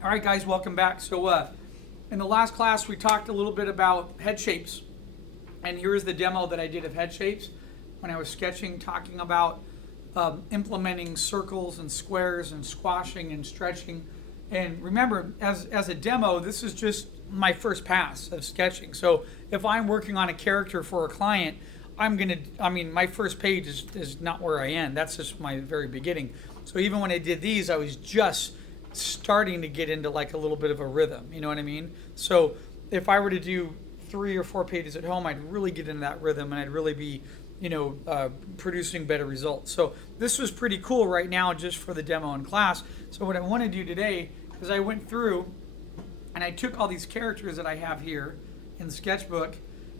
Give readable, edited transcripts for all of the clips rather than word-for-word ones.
All right, guys, welcome back. So, in the last class, we talked a little bit about head shapes. And here is the demo that I did of head shapes when I was sketching, talking about implementing circles and squares and squashing and stretching. And remember, as a demo, this is just my first pass of sketching. So, if I'm working on a character for a client, my first page is not where I end. That's just my very beginning. So, even when I did these, I was just starting to get into like a little bit of a rhythm, you know what I mean? So if I were to do 3 or 4 pages at home, I'd really get into that rhythm and I'd really be, producing better results. So this was pretty cool right now just for the demo in class. So what I want to do today is I went through and I took all these characters that I have here in the sketchbook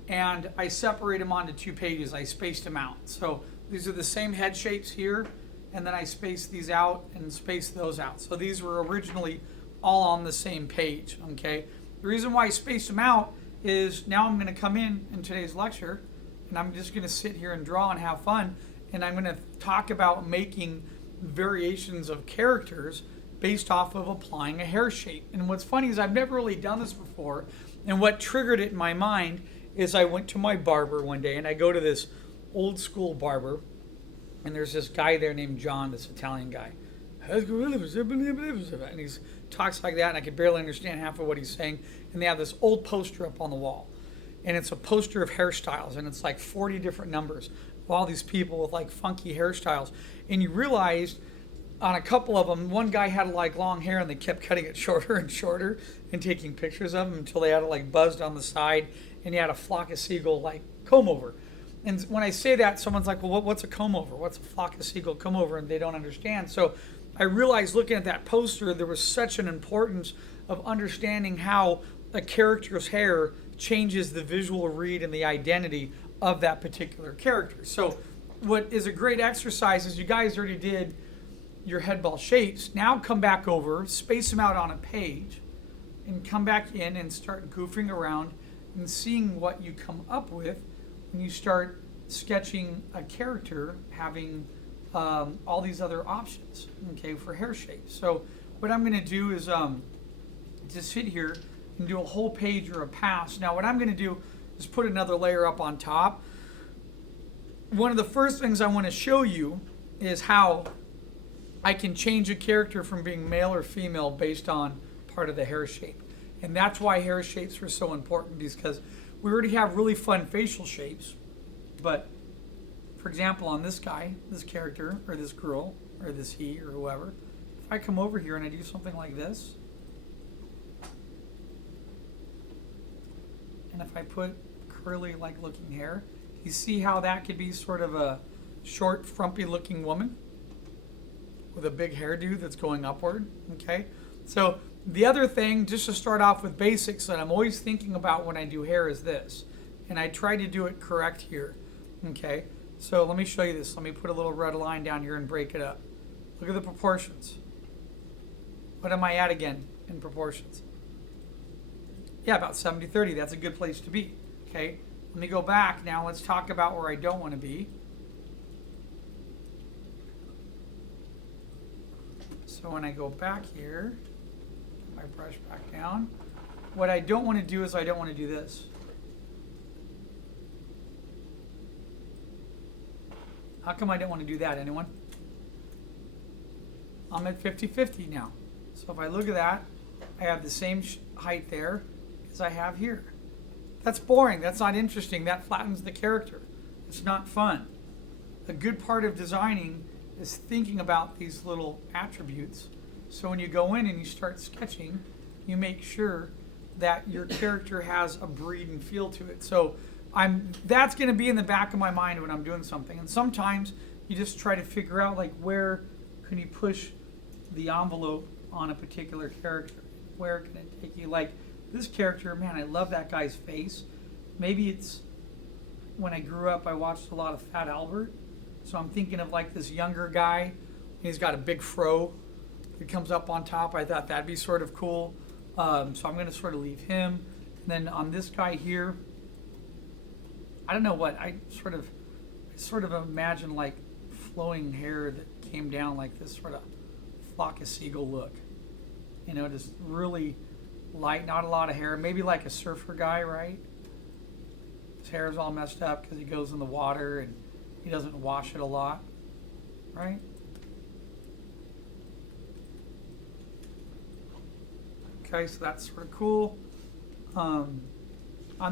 and I separate them onto 2 pages. I spaced them out. So these are the same head shapes here, and then I spaced these out and spaced those out. So these were originally all on the same page, okay? The reason why I spaced them out is now I'm going to come in today's lecture, and I'm just going to sit here and draw and have fun, and I'm going to talk about making variations of characters based off of applying a hair shape. And what's funny is I've never really done this before, and what triggered it in my mind is I went to my barber one day, and I go to this old school barber, and there's this guy there named John, this Italian guy. And he talks like that, and I could barely understand half of what he's saying. And they have this old poster up on the wall. And it's a poster of hairstyles, and it's like 40 different numbers of all these people with like funky hairstyles. And you realize on a couple of them, one guy had like long hair, and they kept cutting it shorter and shorter and taking pictures of him until they had it like buzzed on the side, and he had a flock of seagull like comb over. And when I say that, someone's like, well, what's a comb over? What's a flock of seagull comb over? And they don't understand. So I realized looking at that poster, there was such an importance of understanding how a character's hair changes the visual read and the identity of that particular character. So what is a great exercise is you guys already did your head ball shapes. Now come back over, space them out on a page, and come back in and start goofing around and seeing what you come up with when you start sketching a character having all these other options, okay, for hair shapes. So what I'm going to do is just sit here and do a whole page or a pass. Now what I'm going to do is put another layer up on top. One of the first things I want to show you is how I can change a character from being male or female based on part of the hair shape. And that's why hair shapes are so important, because we already have really fun facial shapes, but for example, on this guy, this character, or this girl, or this he, or whoever, if I come over here and I do something like this, and if I put curly like looking hair, you see how that could be sort of a short, frumpy looking woman with a big hairdo that's going upward, okay? So the other thing, just to start off with basics, that I'm always thinking about when I do hair is this. And I try to do it correct here. Okay? So let me show you this. Let me put a little red line down here and break it up. Look at the proportions. What am I at again in proportions? Yeah, about 70-30. That's a good place to be. Okay? Let me go back. Now let's talk about where I don't want to be. So when I go back here, my brush back down. What I don't want to do is I don't want to do this. How come I don't want to do that? Anyone? I'm at 50-50 now. So if I look at that, I have the same height there as I have here. That's boring. That's not interesting. That flattens the character. It's not fun. A good part of designing is thinking about these little attributes. So when you go in and you start sketching, you make sure that your character has a breed and feel to it. So that's going to be in the back of my mind when I'm doing something. And sometimes you just try to figure out like where can you push the envelope on a particular character. Where can it take you? Like this character, man, I love that guy's face. Maybe it's when I grew up, I watched a lot of Fat Albert. So I'm thinking of like this younger guy. He's got a big fro that comes up on top. I thought that'd be sort of cool. So I'm going to sort of leave him. And then on this guy here, I don't know what, I sort of imagine like flowing hair that came down like this sort of flock of seagull look. You know, just really light, not a lot of hair. Maybe like a surfer guy, right? His hair is all messed up because he goes in the water and he doesn't wash it a lot, right? Okay, so that's sort of cool. On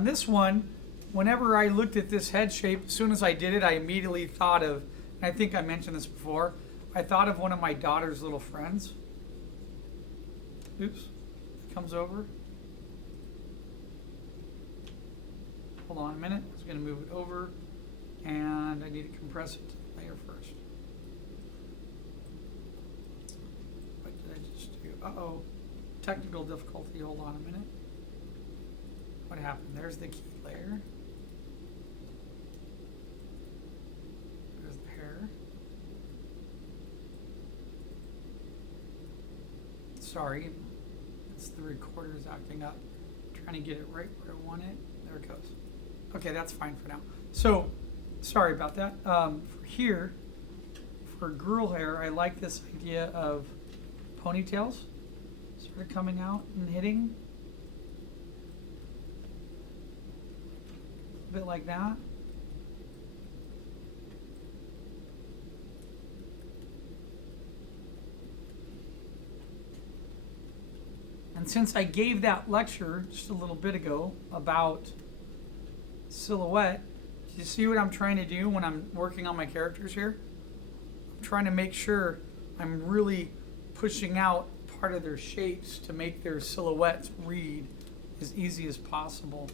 this one, whenever I looked at this head shape, as soon as I did it, I immediately thought of, and I think I mentioned this before, I thought of one of my daughter's little friends. Oops, it comes over. Hold on a minute, I was going to move it over, and I need to compress it to the layer first. What did I just do? Uh-oh, technical difficulty, hold on a minute. What happened? There's the key layer. There's the hair. Sorry, it's the recorder's acting up. I'm trying to get it right where I want it. There it goes. Okay, that's fine for now. So, sorry about that. For here, for girl hair, I like this idea of ponytails sort of coming out and hitting. A bit like that. And since I gave that lecture just a little bit ago about silhouette, do you see what I'm trying to do when I'm working on my characters here? I'm trying to make sure I'm really pushing out part of their shapes to make their silhouettes read as easy as possible.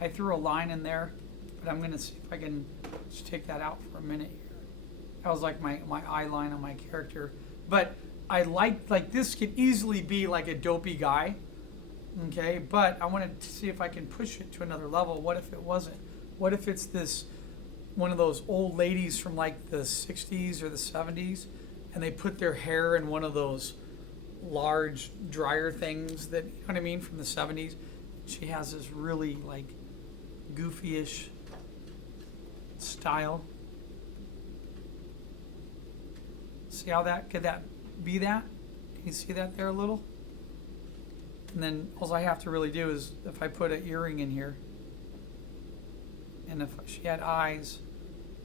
I threw a line in there, but I'm going to see if I can just take that out for a minute here. That was like my eye line on my character. But I like this could easily be like a dopey guy, okay? But I wanted to see if I can push it to another level. What if it wasn't? What if it's this one of those old ladies from like the 60s or the 70s, and they put their hair in one of those large dryer things that, you know what I mean, from the 70s? She has this really like goofy-ish style. See how that, could that be that? Can you see that there a little? And then all I have to really do is if I put an earring in here, and if she had eyes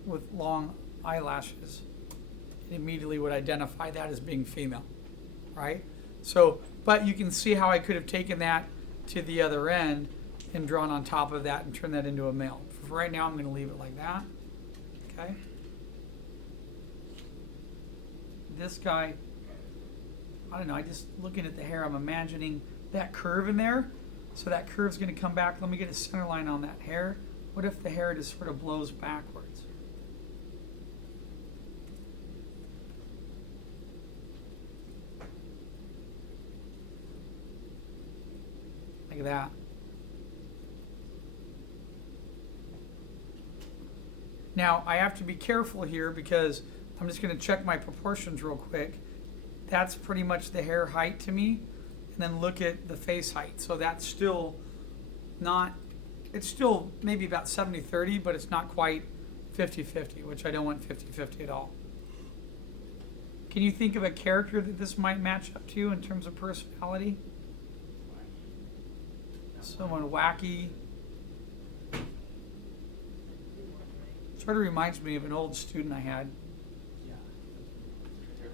with long eyelashes, it immediately would identify that as being female, right? So, but you can see how I could have taken that to the other end and drawn on top of that and turned that into a male. For right now, I'm going to leave it like that, okay? This guy, I don't know, I just looking at the hair, I'm imagining that curve in there. So that curve's going to come back. Let me get a center line on that hair. What if the hair just sort of blows backwards? Like that. Now, I have to be careful here because I'm just going to check my proportions real quick. That's pretty much the hair height to me. And then look at the face height. So that's still not, it's still maybe about 70-30, but it's not quite 50-50, which I don't want 50-50 at all. Can you think of a character that this might match up to in terms of personality? Someone wacky. Sort of reminds me of an old student I had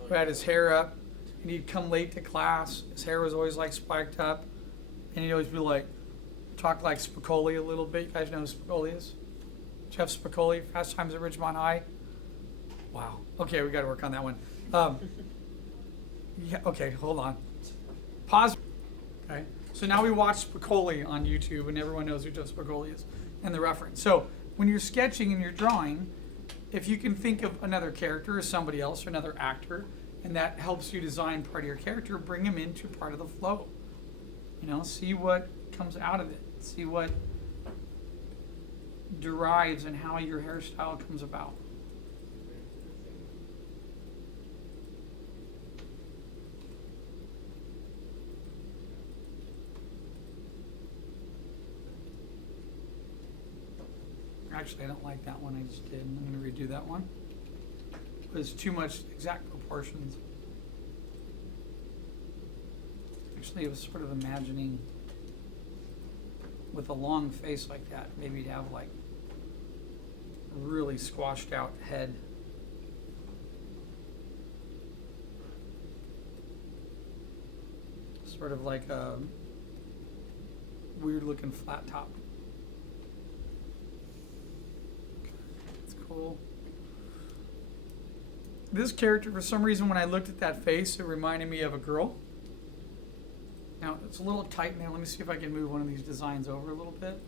who had his hair up, and he'd come late to class. His hair was always like spiked up, and he'd always be like, talk like Spicoli a little bit. You guys know who Spicoli is? Jeff Spicoli, Fast Times at Ridgemont High. Wow. Okay, we got to work on that one. Yeah. Okay, hold on. Pause. Okay. So now we watch Spicoli on YouTube, and everyone knows who Jeff Spicoli is and the reference. So when you're sketching and you're drawing, if you can think of another character or somebody else or another actor, and that helps you design part of your character, bring him into part of the flow. You know, see what comes out of it. See what derives and how your hairstyle comes about. Actually, I don't like that one I just did. I'm going to redo that one. There's too much exact proportions. Actually, I was sort of imagining with a long face like that, maybe to have like a really squashed out head. Sort of like a weird looking flat top. That's cool. This character, for some reason, when I looked at that face, it reminded me of a girl. Now, it's a little tight now. Let me see if I can move one of these designs over a little bit.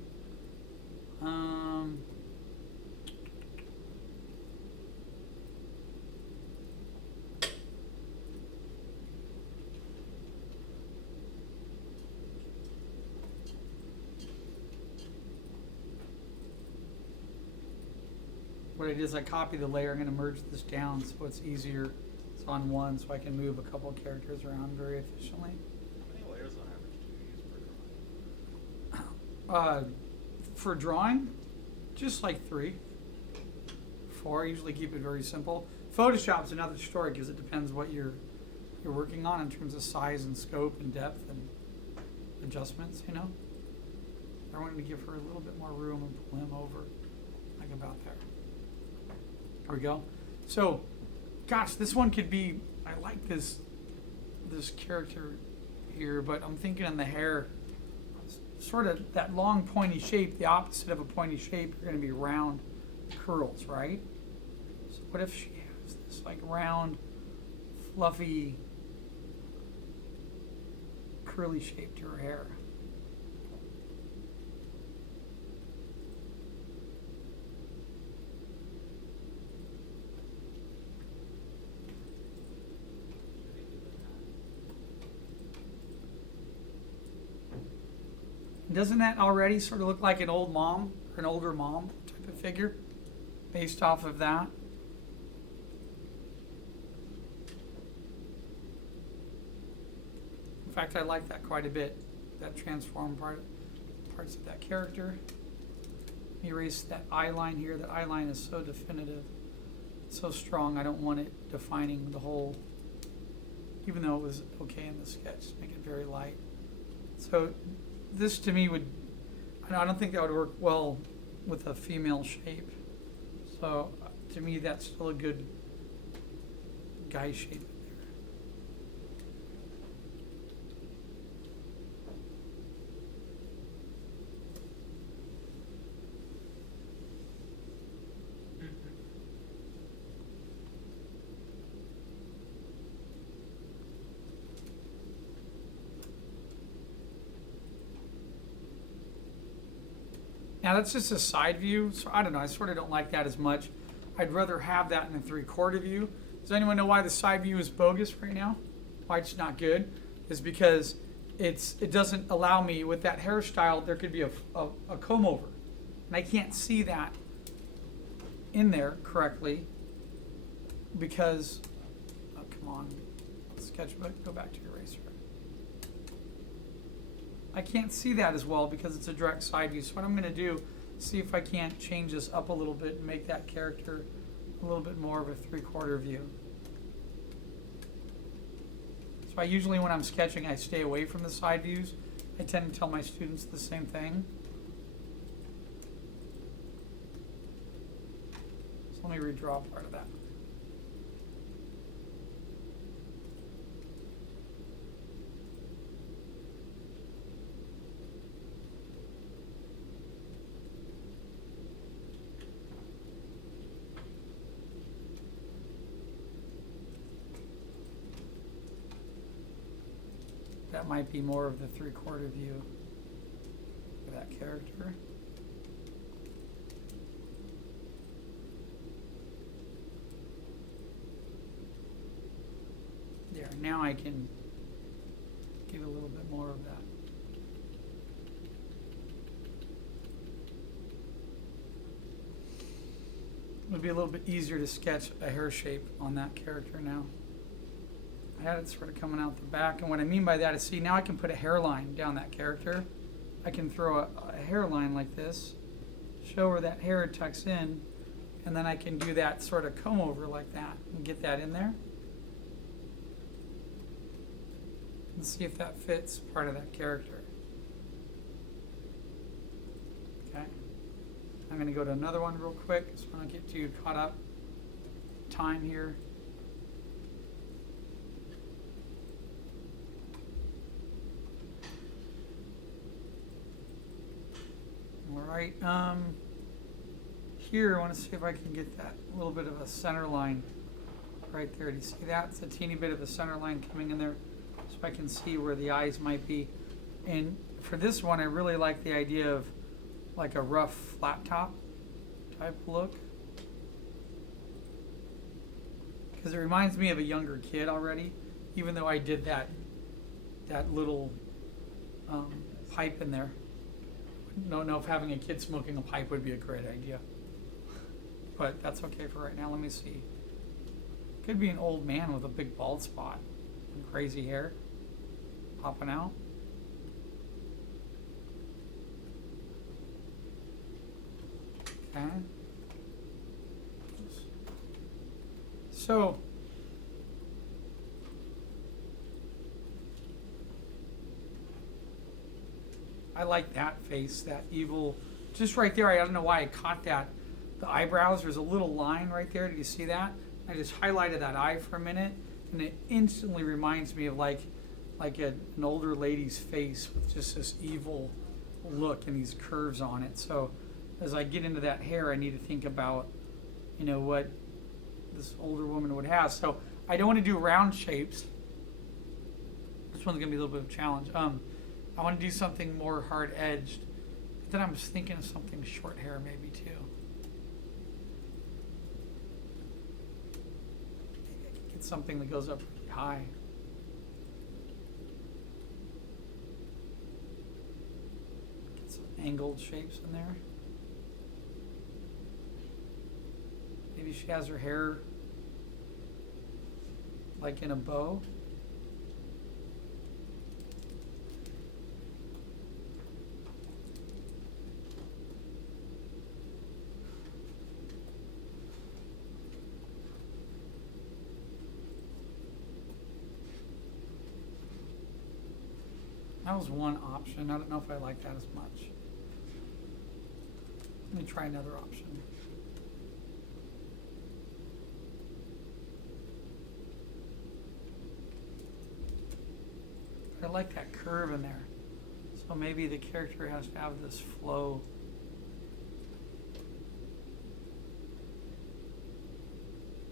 What I did is I copied the layer. I'm going to merge this down so it's easier. It's on one, so I can move a couple of characters around very efficiently. How many layers on average do you use for drawing? For drawing, just like 3, 4. I usually keep it very simple. Photoshop's another story because it depends what you're working on in terms of size and scope and depth and adjustments. You know, I wanted to give her a little bit more room and pull him over, like about there. There we go. So, gosh, this one could be. I like this character here, but I'm thinking in the hair, sort of that long pointy shape. The opposite of a pointy shape, you're going to be round curls, right? So what if she has this like round, fluffy, curly shape to her hair? Doesn't that already sort of look like an old mom or an older mom type of figure based off of that? In fact, I like that quite a bit, that transform parts of that character. Erase that eye line here. That eye line is so definitive, so strong. I don't want it defining the whole, even though it was okay in the sketch. Make it very light. So this to me would, I don't think that would work well with a female shape. So to me, that's still a good guy shape there. Now that's just a side view, so I don't know, I sort of don't like that as much. I'd rather have that in a 3/4 view. Does anyone know why the side view is bogus right now? Why it's not good? Is because it doesn't allow me, with that hairstyle, there could be a comb over. And I can't see that in there correctly because, oh, come on, sketchbook, go back to your eraser. I can't see that as well because it's a direct side view. So what I'm going to do, see if I can't change this up a little bit and make that character a little bit more of a 3/4 view. So I usually, when I'm sketching, I stay away from the side views. I tend to tell my students the same thing. So let me redraw part of that. That might be more of the 3/4 view for that character. There, now I can get a little bit more of that. It would be a little bit easier to sketch a hair shape on that character now. I had it sort of coming out the back, and what I mean by that is, see, now I can put a hairline down that character. I can throw a hairline like this, show where that hair tucks in, and then I can do that sort of comb over like that and get that in there. and see if that fits part of that character. Okay. I'm going to go to another one real quick so I don't get too caught up. Time here. All right. Here, I want to see if I can get that little bit of a center line right there. Do you see that? It's a teeny bit of a center line coming in there, so I can see where the eyes might be. And for this one, I really like the idea of like a rough flat top type look, because it reminds me of a younger kid already, even though I did that little pipe in there. Don't know if having a kid smoking a pipe would be a great idea, but that's okay for right now. Let me see. Could be an old man with a big bald spot and crazy hair popping out. Okay. So I like that face, that evil, just right there. I don't know why I caught that. The eyebrows, there's a little line right there. Do you see that? I just highlighted that eye for a minute, and it instantly reminds me of like an older lady's face with just this evil look and these curves on it. So as I get into that hair, I need to think about, you know, what this older woman would have. So I don't want to do round shapes. This one's going to be a little bit of a challenge. I want to do something more hard-edged. But then I was thinking of something short hair maybe too. Maybe I could get something that goes up really high. Get some angled shapes in there. Maybe she has her hair like in a bow. That was one option. I don't know if I like that as much. Let me try another option. I like that curve in there. So maybe the character has to have this flow.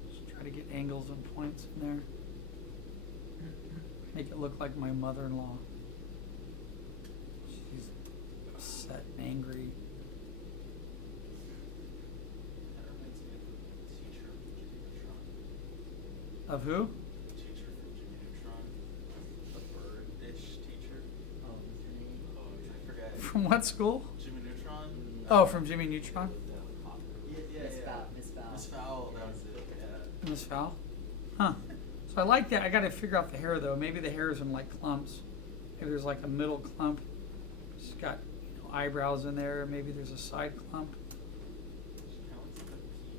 Just try to get angles and points in there. Make it look like my mother-in-law. She's upset and angry. That reminds me of the teacher from Jimmy Neutron. Of who? The teacher from Jimmy Neutron. The bird-ish teacher. Oh, Jimmy. Oh, I forget. From what school? Jimmy Neutron? Oh, from Jimmy Neutron? Miss Fowl. Miss Fowl, that was it, yeah. Miss Val? Huh. So I like that. I got to figure out the hair though. Maybe the hair is in like clumps. Maybe there's like a middle clump. She's got, you know, eyebrows in there. Maybe there's a side clump. She kinda looks like a pea.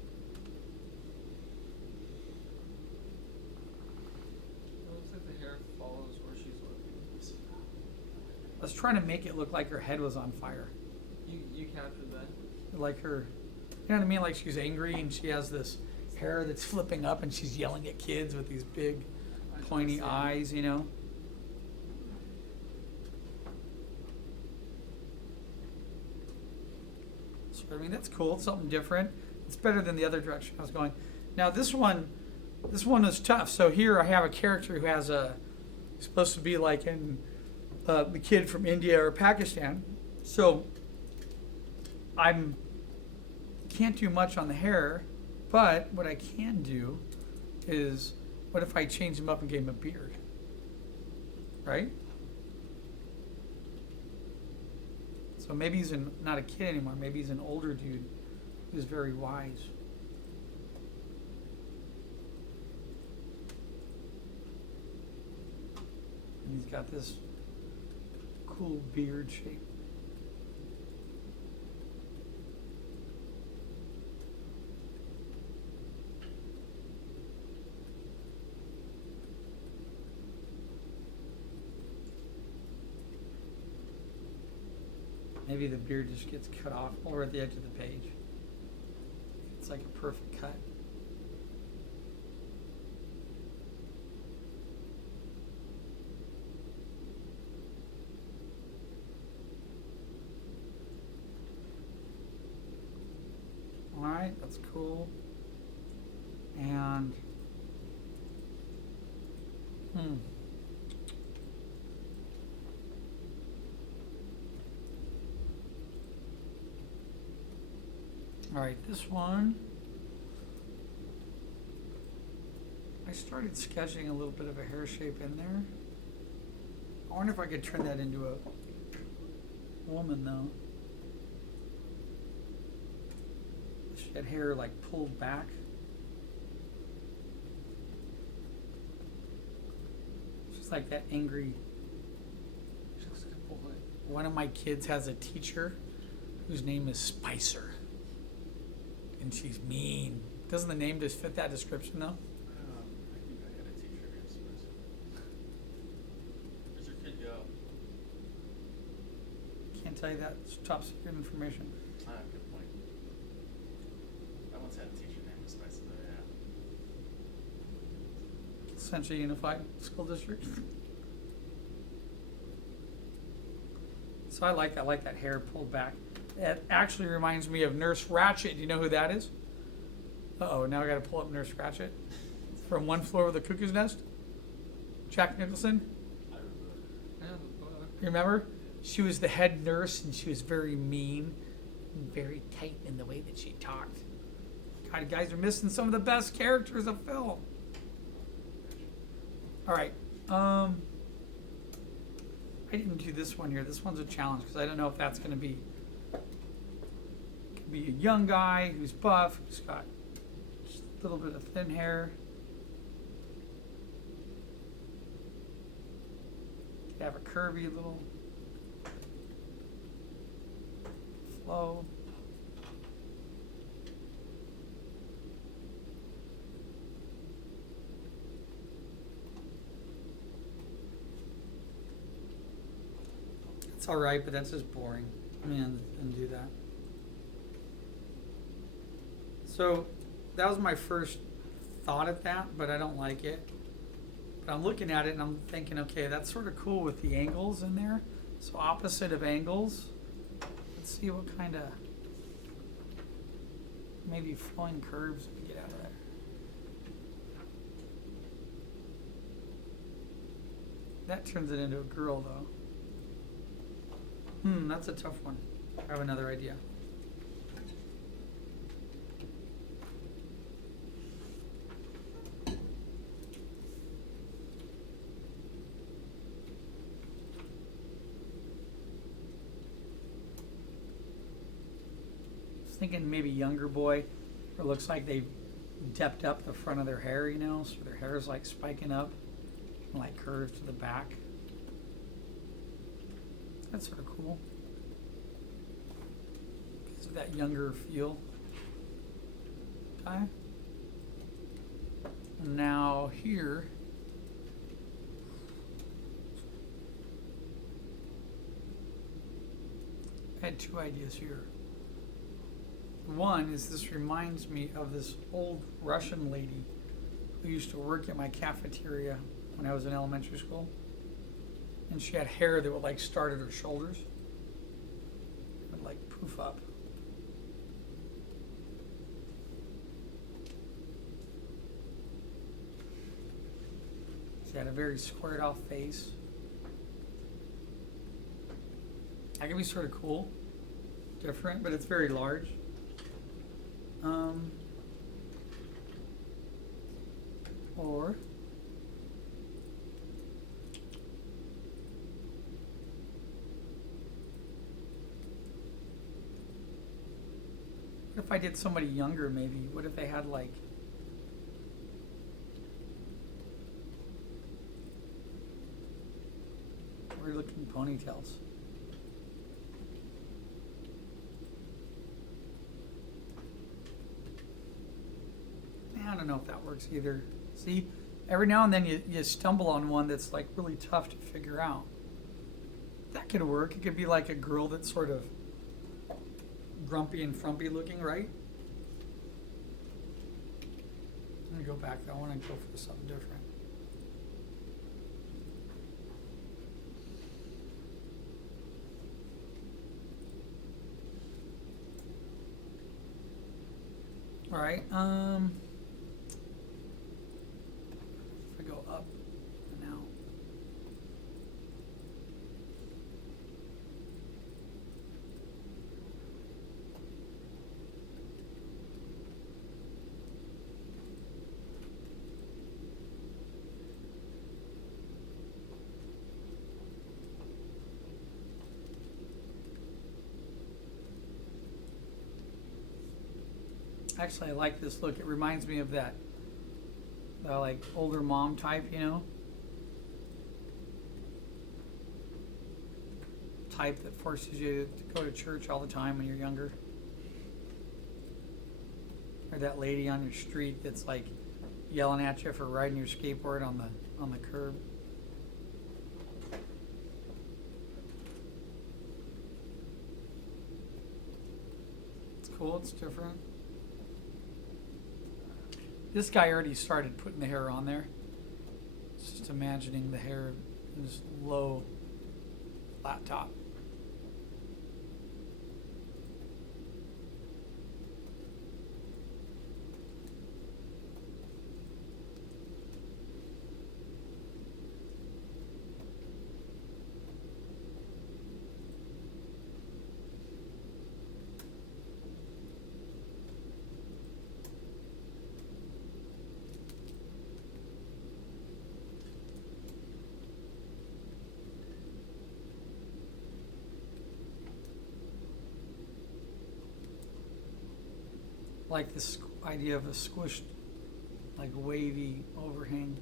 It looks like the hair follows where she's looking. Miss Fowl. I was trying to make it look like her head was on fire. You captured that? Like her, you know what I mean? Like she's angry and she has this hair that's flipping up and she's yelling at kids with these big pointy eyes, you know? So, I mean, that's cool. It's something different. It's better than the other direction I was going. Now this one is tough. So here I have a character who has supposed to be like in the kid from India or Pakistan. So can't do much on the hair, but what I can do is, what if I change him up and gave him a beard? Right? So maybe he's not a kid anymore. Maybe he's an older dude who's very wise. And he's got this cool beard shape. Maybe the beard just gets cut off over at the edge of the page. It's like a perfect cut. Alright, that's cool. And alright, this one I started sketching a little bit of a hair shape in there. I wonder if I could turn that into a woman though. She had hair like pulled back. She's like that angry. She looks like a boy. One of my kids has a teacher whose name is Spicer. And she's mean. Doesn't the name just fit that description though? I think I had a teacher named Spencer. Where's your kid go? Can't tell you that. It's top secret information. Ah, good point. I once had a teacher named Spicer though, yeah. Central Unified School District. So I like that hair pulled back. It actually reminds me of Nurse Ratched. Do you know who that is? Uh-oh, now I gotta pull up Nurse Ratched. From One Floor of the Cuckoo's Nest. Jack Nicholson. I remember. Yeah, the book. You remember? She was the head nurse and she was very mean and very tight in the way that she talked. God, you guys are missing some of the best characters of film. Alright. I didn't do this one here. This one's a challenge because I don't know if that's going to be. Could be a young guy who's buff, who's got just a little bit of thin hair. Could have a curvy little flow. It's alright, but that's just boring. I mean, and do that. So, that was my first thought at that, but I don't like it. But I'm looking at it and I'm thinking, okay, that's sort of cool with the angles in there. So, opposite of angles. Let's see what kind of maybe flowing curves we get out of that. That turns it into a girl, though. That's a tough one. I have another idea. I was thinking maybe younger boy, or looks like they depped up the front of their hair, you know, so their hair is like spiking up and like curved to the back. That's sort of cool. Gives it that younger feel. Okay. And now here. I had two ideas here. One is this reminds me of this old Russian lady who used to work at my cafeteria when I was in elementary school. And she had hair that would like start at her shoulders. It would like poof up. She had a very squared off face. That could be sort of cool. Different, but it's very large. Or what if I did somebody younger maybe? What if they had like weird looking ponytails? I don't know if that works either. See, every now and then you stumble on one that's like really tough to figure out. That could work. It could be like a girl that sort of grumpy and frumpy looking, right? Let me go back though. I want to go for something different. All right. If I go up and out. Actually, I like this look. It reminds me of that, like older mom type, you know, type that forces you to go to church all the time when you're younger, or that lady on your street that's like yelling at you for riding your skateboard on the curb. It's cool. It's different. This guy already started putting the hair on there. It's just imagining the hair in this low, flat top. Like this idea of a squished, like wavy overhang.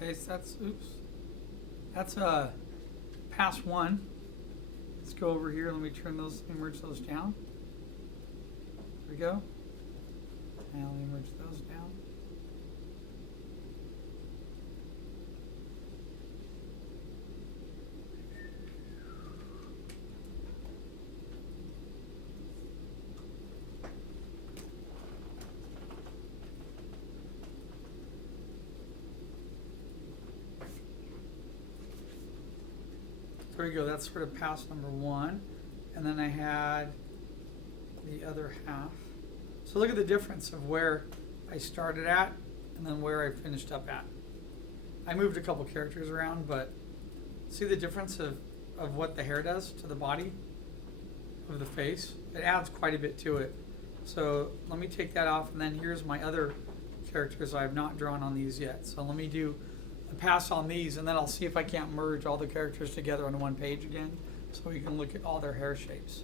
Okay, so that's pass one. Let's go over here. Let me merge those down. There we go. And let me merge those down. There we go, that's sort of pass number one. And then I had the other half. So look at the difference of where I started at and then where I finished up at. I moved a couple characters around, but see the difference of what the hair does to the body of the face? It adds quite a bit to it. So let me take that off, and then here's my other characters I have not drawn on these yet. So let me do a pass on these, and then I'll see if I can't merge all the characters together on one page again, so we can look at all their hair shapes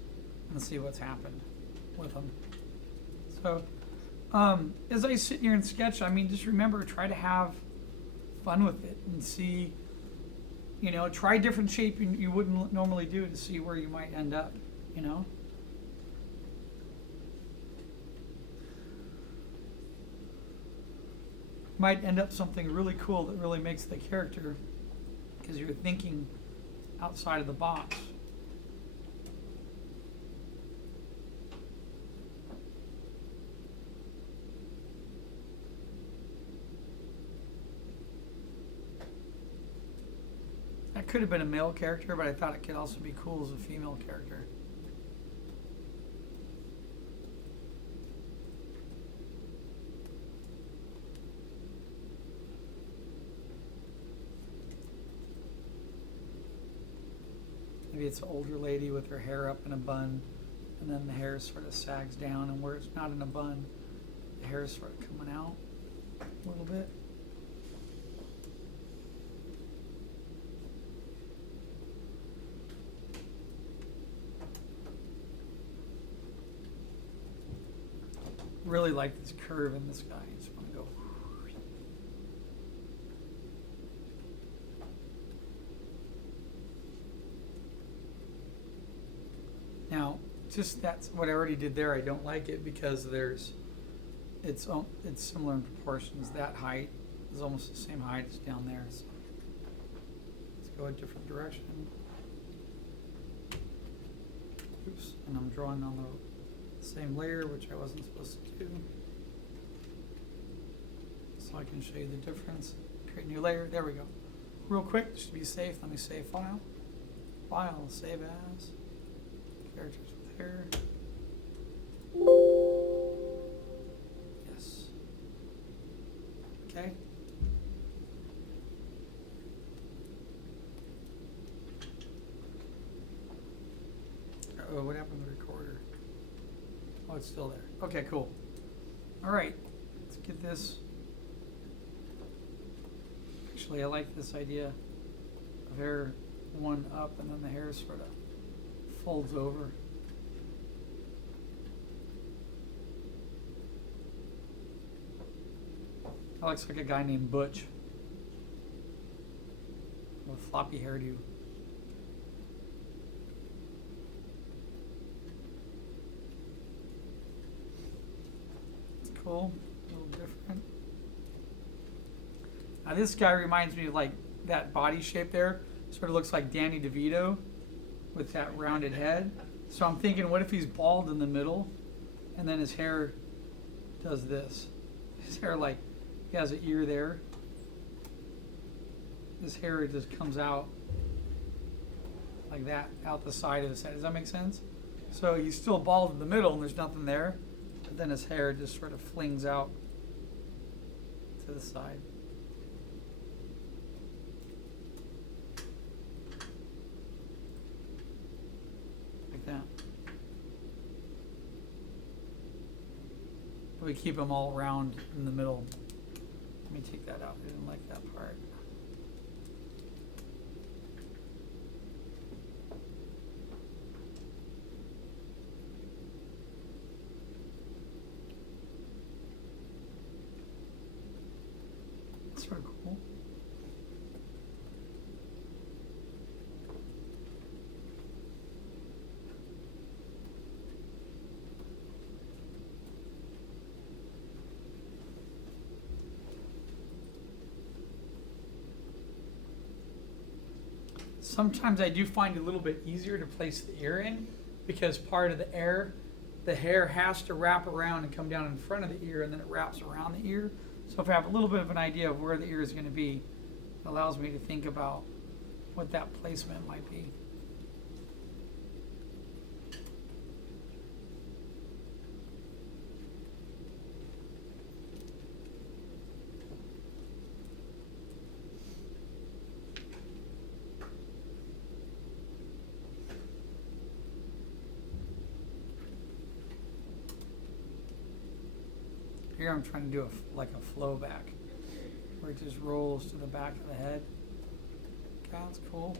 and see what's happened with them. So as I sit here and sketch, I mean, just remember, try to have fun with it and see, you know, try different shape you wouldn't normally do to see where you might end up, you know. Might end up something really cool that really makes the character, because you're thinking outside of the box. That could have been a male character, but I thought it could also be cool as a female character. Maybe it's an older lady with her hair up in a bun, and then the hair sort of sags down, and where it's not in a bun, The hair's sort of coming out a little bit. Really like this curve in this guy. I just want to go. Now, just that's what I already did there. I don't like it because it's similar in proportions. That height is almost the same height as down there. So let's go a different direction. Oops, and I'm drawing on the same layer, which I wasn't supposed to do. So I can show you the difference. Create a new layer. There we go. Real quick, just to be safe, let me save file. File, save as. Characters with hair. Yes. Okay. Oh, what happened to the recorder? Oh, it's still there. Okay, cool. All right, let's get this. Actually, I like this idea of hair one up and then the hair sort of folds over. That looks like a guy named Butch with a floppy hairdo. Cool, a little different. Now this guy reminds me of like that body shape there. Sort of looks like Danny DeVito with that rounded head. So I'm thinking, what if he's bald in the middle and then his hair does this? His hair, like, he has an ear there. His hair just comes out like that, out the side of his head. Does that make sense? So he's still bald in the middle and there's nothing there. But then his hair just sort of flings out to the side. Like that. We keep them all round in the middle. Let me take that out. I didn't like that part. Sort of cool. Sometimes I do find it a little bit easier to place the ear in because part of the hair has to wrap around and come down in front of the ear and then it wraps around the ear. So if I have a little bit of an idea of where the ear is going to be, it allows me to think about what that placement might be. Here I'm trying to do like a flow back, where it just rolls to the back of the head. Okay, that's cool.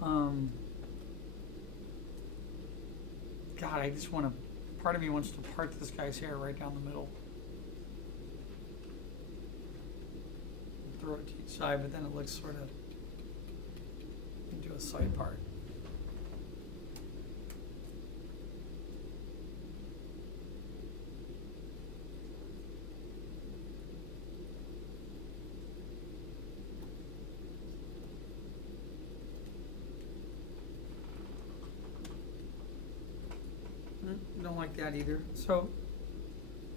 God, I just want to, part of me wants to part this guy's hair right down the middle. Throw it to each side, but then it looks sort of into a side part. Don't like that either. So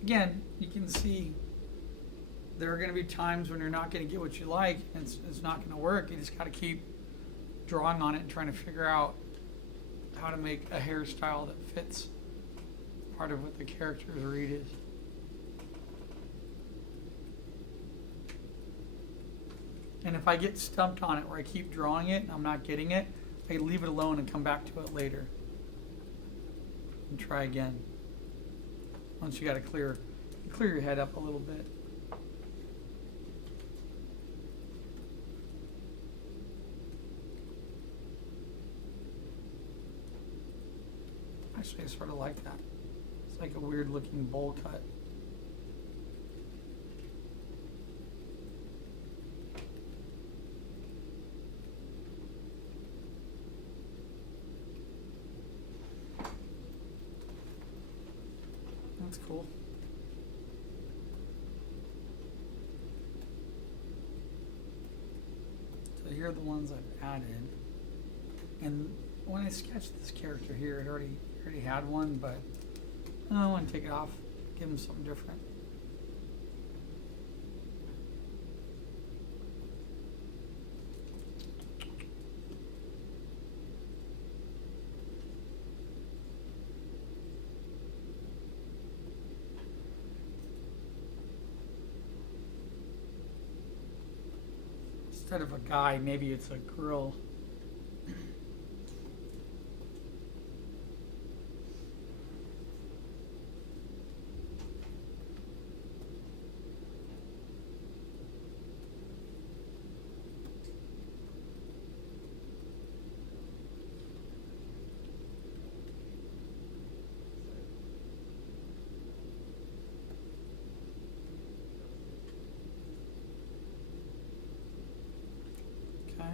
again, you can see there are going to be times when you're not going to get what you like and it's not going to work. You just got to keep drawing on it and trying to figure out how to make a hairstyle that fits part of what the character's read is. And if I get stumped on it where I keep drawing it and I'm not getting it, I leave it alone and come back to it later. And try again. Once you got to clear your head up a little bit. Actually, I sort of like that. It's like a weird looking bowl cut. That's cool. So here are the ones I've added. And when I sketched this character here, I already had one, but I want to take it off, give him something different. Instead of a guy, maybe it's a girl. Okay.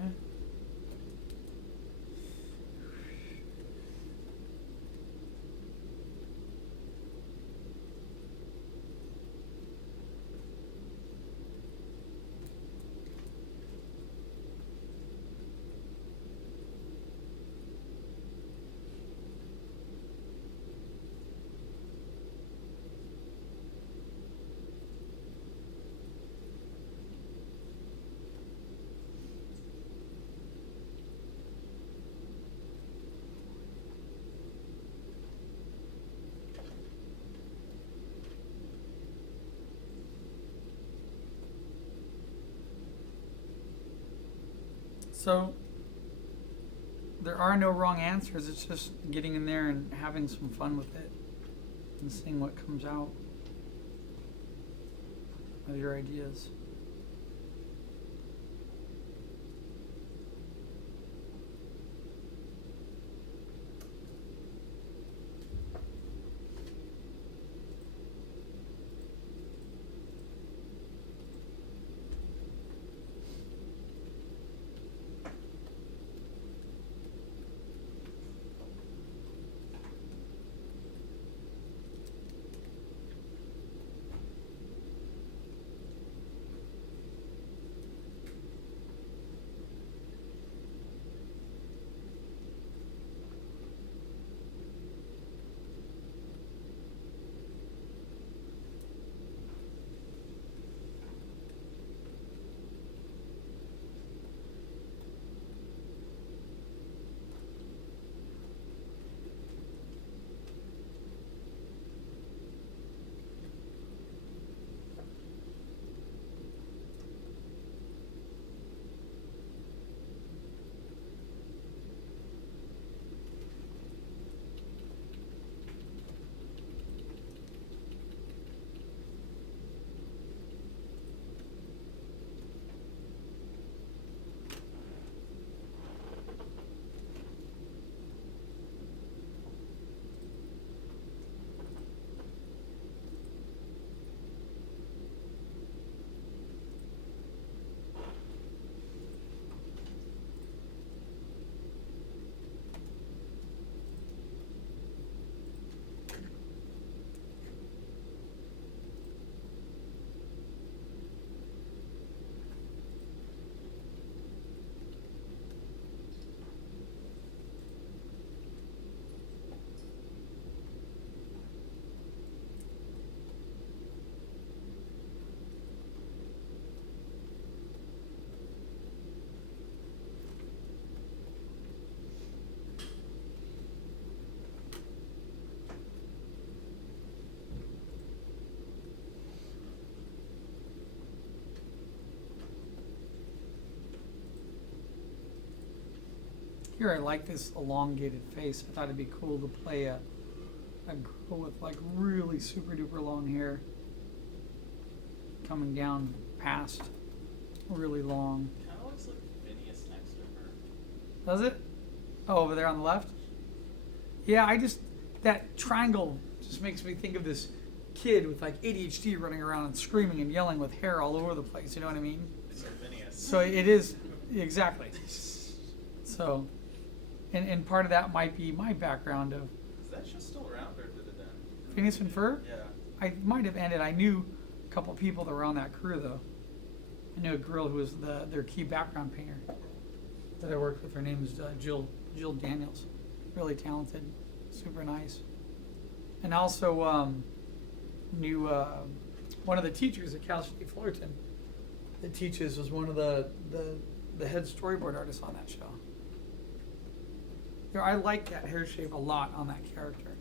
So there are no wrong answers. It's just getting in there and having some fun with it and seeing what comes out of your ideas. Here, I like this elongated face. I thought it'd be cool to play a a girl with like really super duper long hair coming down past really long. Kind of looks like Phineas next to her. Does it? Oh, over there on the left? Yeah, that triangle just makes me think of this kid with like ADHD running around and screaming and yelling with hair all over the place. You know what I mean? So Phineas. So it is, exactly. So, and part of that might be my background of Is that show still around or did it end? Phineas and Ferb. Yeah. I might have ended. I knew a couple people that were on that crew though. I knew a girl who was their key background painter that I worked with. Her name is Jill Daniels. Really talented, super nice. And also knew one of the teachers at Cal State Fullerton that teaches was one of the head storyboard artists on that show. You know, I like that hair shape a lot on that character.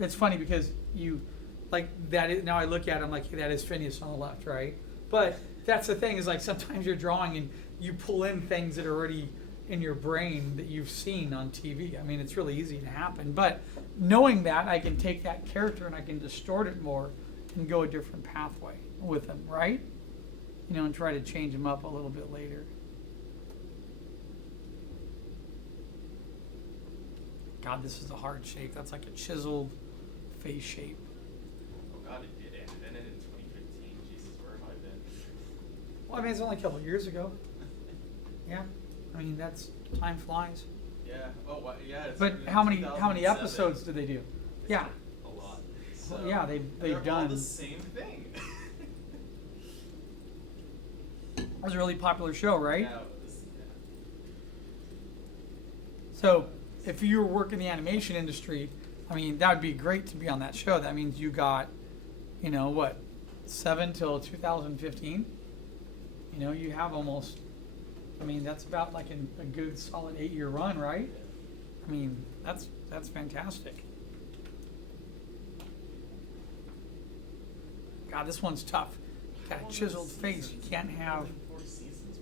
It's funny because you like that is, now I look at it, I'm like, hey, that is Phineas on the left, right? But that's the thing is like sometimes you're drawing and you pull in things that are already in your brain that you've seen on TV. I mean, it's really easy to happen. But knowing that, I can take that character and I can distort it more and go a different pathway with him, right? You know, and try to change him up a little bit later. God, this is a hard shape. That's like a chiseled face shape. Oh God, it did end. It ended in 2015. Jesus, where have I been? Well, I mean, it's only a couple of years ago. Yeah. I mean, that's time flies. Yeah. Oh, what? Yeah. It's But in how many 2007. episodes did they do? Yeah. A lot. Well, So, yeah, they've they're all done. the same thing. It was a really popular show, right? Yeah, it was, yeah. So, if you were working in the animation industry, I mean, that would be great to be on that show. That means you got, you know, what, 7 till 2015? You know, you have almost, I mean, that's about like a good solid 8-year run, right? I mean, that's fantastic. God, this one's tough. Got a chiseled face. You can't have. 4 seasons.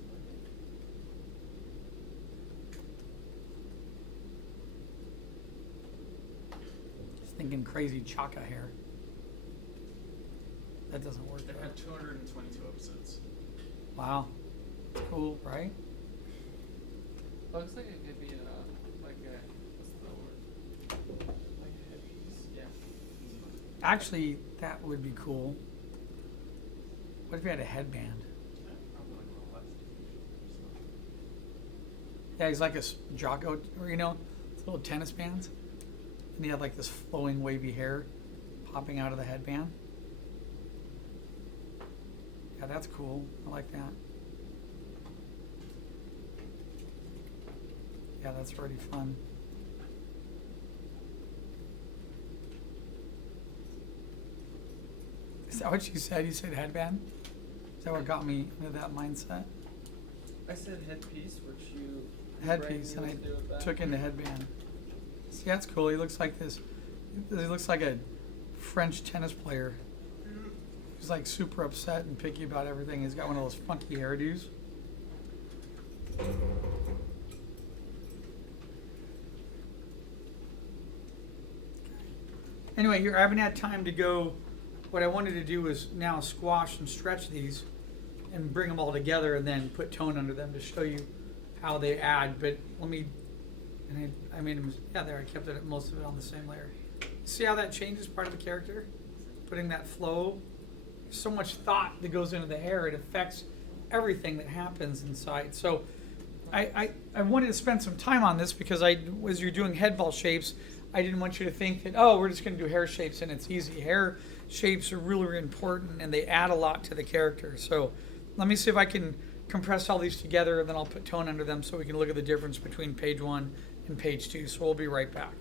Just thinking crazy Chaka hair. That doesn't work. They've had 222 episodes. Wow. Cool, right? Looks like it could be like a, what's the word? Like a headpiece. Yeah. Actually, that would be cool. What if you had a headband? Yeah, probably like a Lex or something. Yeah, he's like a Jocko, or you know, little tennis bands. And he had like this flowing wavy hair popping out of the headband. Yeah, that's cool. I like that. Yeah, that's pretty fun. Is that what you said? You said headband? Is that what got me into that mindset? I said headpiece, which you Headpiece, and brain knew what to do with I that. took into headband. See, that's cool. He looks like this. He looks like a French tennis player. He's like super upset and picky about everything. He's got one of those funky hairdos. Anyway, here I haven't had time to go. What I wanted to do is now squash and stretch these and bring them all together and then put tone under them to show you how they add. But let me, and I made them, yeah, there, I kept it, most of it on the same layer. See how that changes part of the character? Putting that flow. There's so much thought that goes into the hair, it affects everything that happens inside. So I wanted to spend some time on this because as you're doing head ball shapes, I didn't want you to think that, oh, we're just going to do hair shapes and it's easy. Hair shapes are really, really important and they add a lot to the character. So let me see if I can compress all these together and then I'll put tone under them so we can look at the difference between page 1 and page 2. So we'll be right back.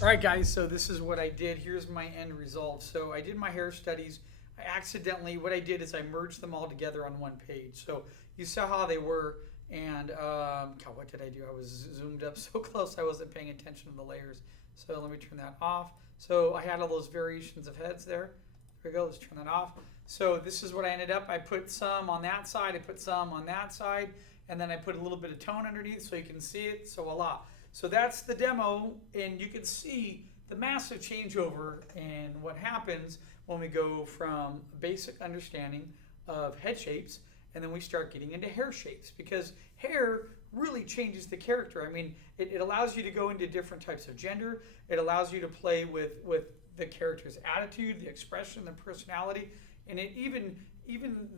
All right, guys, so this is what I did. Here's my end result. So I did my hair studies. What I did is I merged them all together on one page. So you saw how they were. And, God, what did I do? I was zoomed up so close I wasn't paying attention to the layers. So let me turn that off. So I had all those variations of heads there. There we go. Let's turn that off. So this is what I ended up. I put some on that side. I put some on that side. And then I put a little bit of tone underneath so you can see it. So voila. So that's the demo, and you can see the massive changeover and what happens when we go from basic understanding of head shapes and then we start getting into hair shapes, because hair really changes the character. I mean, it allows you to go into different types of gender. It allows you to play with the character's attitude, the expression, the personality, and it even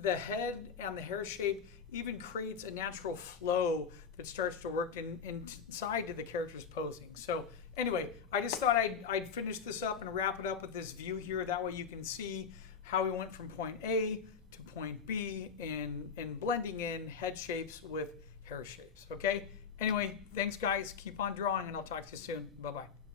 the head and the hair shape even creates a natural flow that starts to work inside to the character's posing. So anyway, I just thought I'd finish this up and wrap it up with this view here. That way you can see how we went from point A to point B and blending in head shapes with hair shapes. Okay? Anyway, thanks guys. Keep on drawing and I'll talk to you soon. Bye-bye.